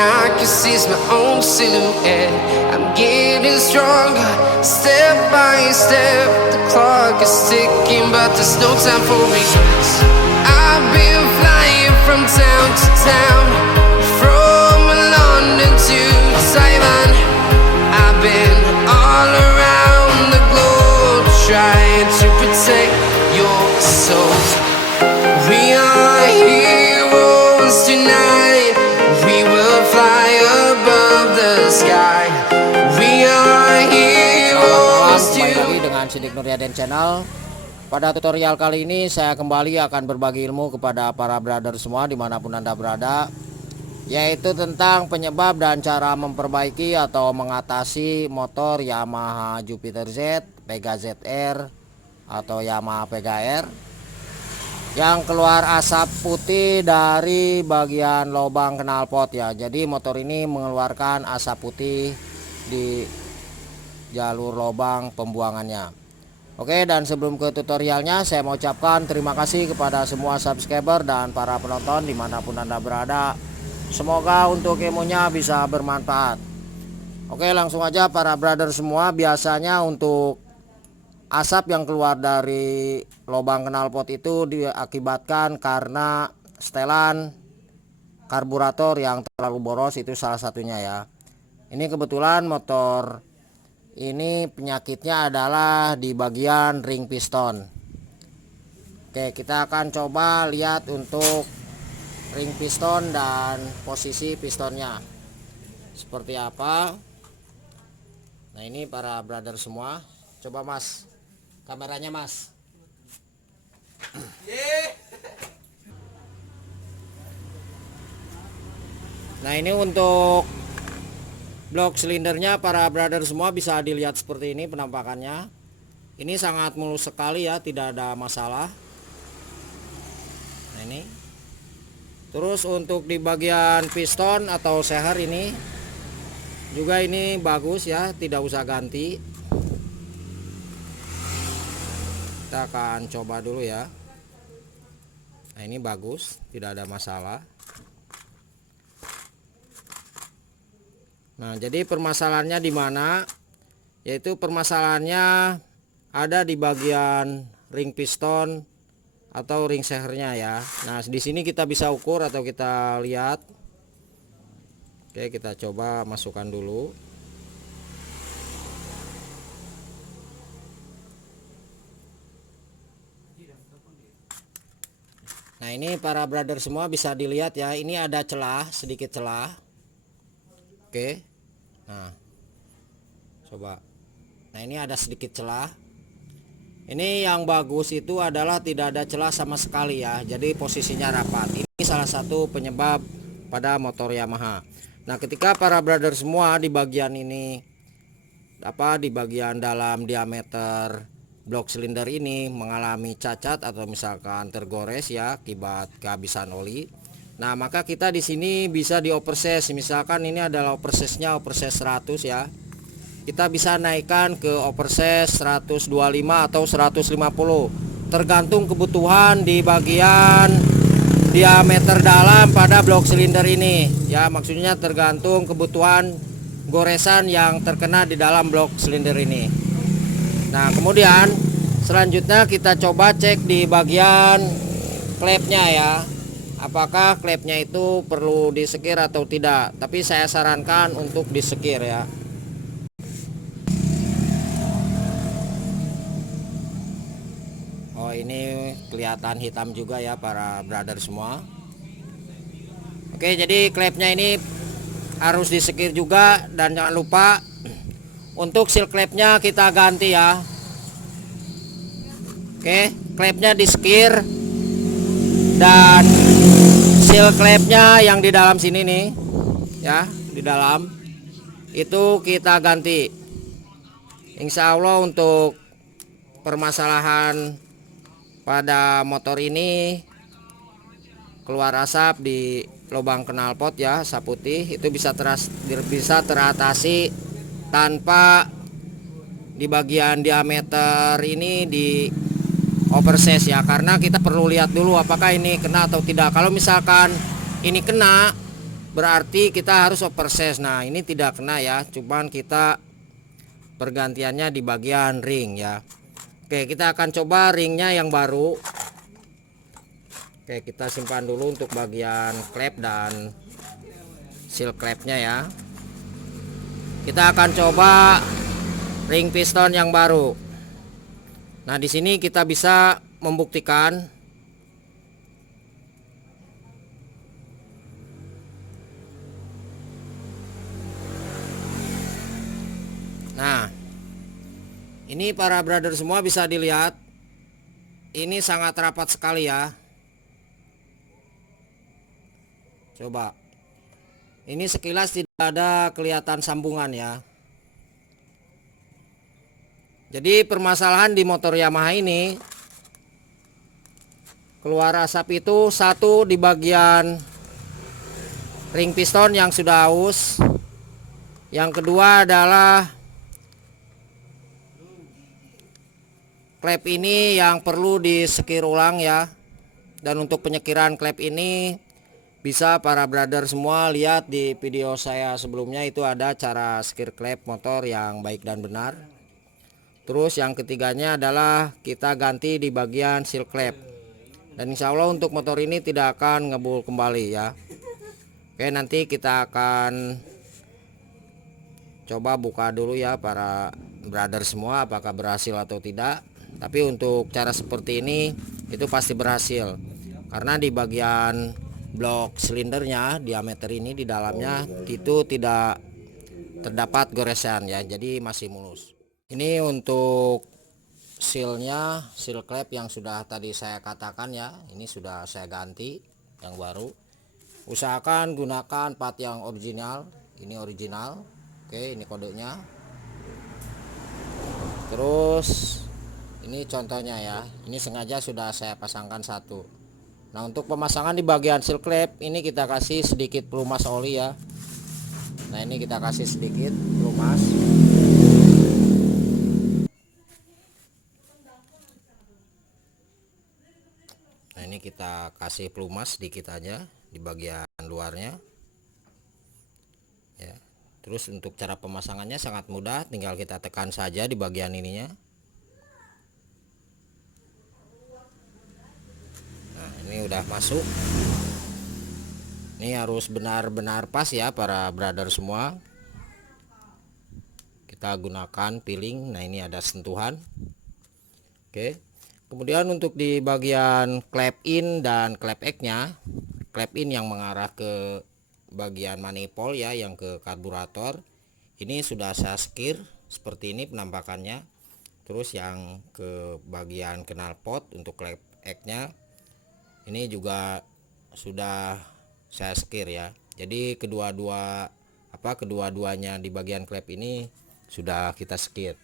I can see my own silhouette. I'm getting stronger, step by step. The clock is ticking, but there's no time for regrets. I've been flying from town to town, from London to Taiwan. I've been all around the globe, trying to protect your soul. We are heroes tonight. We will fly above the sky. We are heroes Kembali lagi tonight. dengan Sidik Nuryaden Channel. Pada tutorial kali ini saya kembali akan berbagi ilmu kepada para brother semua dimanapun Anda berada, yaitu tentang penyebab dan cara memperbaiki atau mengatasi motor Yamaha Jupiter Z, Pega ZR atau Yamaha Pega R yang keluar asap putih dari bagian lubang knalpot ya. Jadi motor ini mengeluarkan asap putih di jalur lubang pembuangannya. Oke, dan sebelum ke tutorialnya, saya mau ucapkan terima kasih kepada semua subscriber dan para penonton dimanapun Anda berada. Semoga untuk ilmunya bisa bermanfaat. Oke, langsung aja para brother semua. Biasanya untuk asap yang keluar dari lubang knalpot itu diakibatkan karena setelan karburator yang terlalu boros, itu salah satunya ya. Ini kebetulan motor ini penyakitnya adalah di bagian ring piston. Oke, kita akan coba lihat untuk ring piston dan posisi pistonnya seperti apa. Nah, ini para brother semua. Coba Mas, kameranya Mas. Nah, ini untuk blok silindernya para brother semua, bisa dilihat seperti ini penampakannya. Ini sangat mulus sekali ya, tidak ada masalah. Nah, ini. Terus untuk di bagian piston atau seher ini juga ini bagus ya, tidak usah ganti. Kita akan coba dulu ya. Nah, ini bagus, tidak ada masalah. Nah, jadi permasalahannya di mana? Yaitu permasalahannya ada di bagian ring piston atau ring sehernya ya. Nah, di sini kita bisa ukur atau kita lihat. Oke, kita coba masukkan dulu. Nah, ini para brother semua bisa dilihat ya. Ini ada celah, sedikit celah. Oke. Nah, coba. Nah, ini ada sedikit celah. Ini yang bagus itu adalah tidak ada celah sama sekali ya. Jadi posisinya rapat. Ini salah satu penyebab pada motor Yamaha. Nah, ketika para brother semua di bagian ini di bagian dalam diameter blok silinder ini mengalami cacat atau misalkan tergores ya akibat kehabisan oli. Nah, maka kita di sini bisa di overses. Misalkan ini adalah oversesnya overses 100 ya. Kita bisa naikkan ke overses 125 atau 150. Tergantung kebutuhan di bagian diameter dalam pada blok silinder ini. Ya, maksudnya tergantung kebutuhan goresan yang terkena di dalam blok silinder ini. Nah, kemudian selanjutnya kita coba cek di bagian klepnya ya. Apakah klepnya itu perlu disekir atau tidak? Tapi saya sarankan untuk disekir ya. Oh, ini kelihatan hitam juga ya para brother semua. Oke, jadi klepnya ini harus disekir juga, dan jangan lupa untuk seal klepnya kita ganti ya. Oke, klepnya disekir dan seal klepnya yang di dalam sini nih ya, di dalam itu kita ganti. Insya Allah untuk permasalahan pada motor ini keluar asap di lubang knalpot ya, asap putih, itu bisa teratasi tanpa di bagian diameter ini di overses ya, karena kita perlu lihat dulu apakah ini kena atau tidak. Kalau misalkan ini kena, berarti kita harus oversize. Nah ini tidak kena ya, cuman kita pergantiannya di bagian ring ya. Oke, kita akan coba ringnya yang baru. Oke, kita simpan dulu untuk bagian klep dan seal klepnya ya. Kita akan coba ring piston yang baru. Nah di sini kita bisa membuktikan nah ini para brother semua bisa dilihat, ini sangat rapat sekali ya. Coba, ini sekilas tidak ada kelihatan sambungan ya. Jadi permasalahan di motor Yamaha ini, keluar asap itu satu di bagian ring piston yang sudah aus. Yang kedua adalah klep ini yang perlu disekir ulang ya. Dan untuk penyekiran klep ini bisa para brother semua lihat di video saya sebelumnya, itu ada cara sekir klep motor yang baik dan benar. Terus yang ketiganya adalah kita ganti di bagian seal klep. Dan insya Allah untuk motor ini tidak akan ngebul kembali ya. Oke, nanti kita akan coba buka dulu ya para brother semua apakah berhasil atau tidak. Tapi untuk cara seperti ini itu pasti berhasil, karena di bagian blok silindernya diameter ini di dalamnya itu tidak terdapat goresan ya, jadi masih mulus. Ini untuk sealnya, seal klep yang sudah tadi saya katakan ya, ini sudah saya ganti yang baru. Usahakan gunakan part yang original, ini original. Oke, ini kodenya. Terus ini contohnya ya, ini sengaja sudah saya pasangkan satu. Nah untuk pemasangan di bagian seal klep ini kita kasih sedikit pelumas oli ya. Nah ini kita kasih sedikit pelumas. Nah ini kita kasih pelumas sedikit aja di bagian luarnya ya. Terus untuk cara pemasangannya sangat mudah, tinggal kita tekan saja di bagian ininya. Ini udah masuk. Ini harus benar-benar pas ya para brother semua. Kita gunakan piling. Nah ini ada sentuhan. Oke. Kemudian untuk di bagian klep in dan klep X-nya, klep in yang mengarah ke bagian manifold ya, yang ke karburator, ini sudah saya sekir seperti ini penampakannya. Terus yang ke bagian knalpot untuk klep X-nya ini juga sudah saya sekir ya. Jadi kedua-duanya di bagian klep ini sudah kita sekir.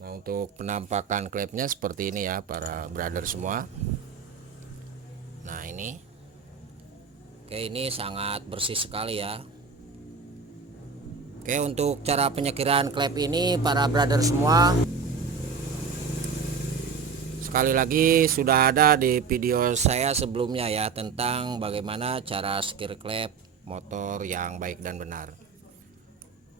Nah untuk penampakan klepnya seperti ini ya para brother semua. Nah ini, oke, ini sangat bersih sekali ya. Oke, untuk cara penyekiran klep ini para brother semua, sekali lagi sudah ada di video saya sebelumnya ya, tentang bagaimana cara sekir klep motor yang baik dan benar.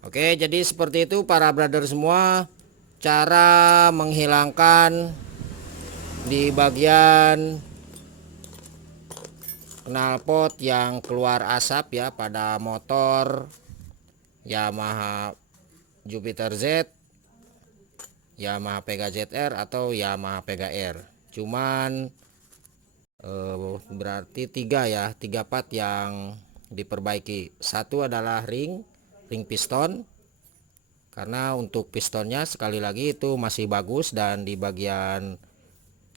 Oke, jadi seperti itu para brother semua, cara menghilangkan di bagian knalpot yang keluar asap ya pada motor Yamaha Jupiter Z, Yamaha Pega ZR atau Yamaha Pega R. Cuman berarti tiga part yang diperbaiki. Satu adalah ring piston, karena untuk pistonnya sekali lagi itu masih bagus, dan di bagian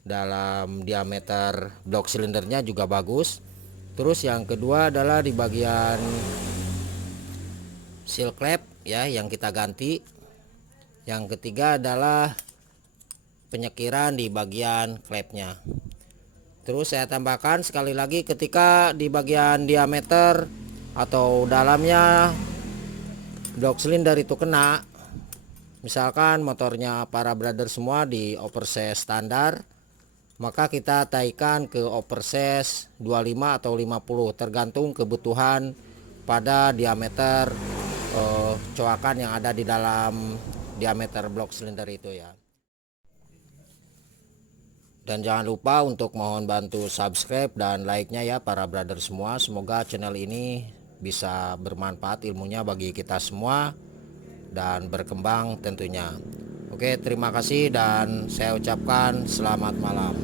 dalam diameter blok silindernya juga bagus. Terus yang kedua adalah di bagian seal klep ya yang kita ganti. Yang ketiga adalah penyekiran di bagian klepnya. Terus saya tambahkan sekali lagi, ketika di bagian diameter atau dalamnya blok silinder itu kena, misalkan motornya para brother semua di oversize standar, maka kita taikan ke oversize 25 atau 50 tergantung kebutuhan pada diameter coakan yang ada di dalam diameter blok silinder itu ya. Dan jangan lupa untuk mohon bantu subscribe dan like-nya ya para brother semua. Semoga channel ini bisa bermanfaat ilmunya bagi kita semua dan berkembang tentunya. Oke, terima kasih dan saya ucapkan selamat malam.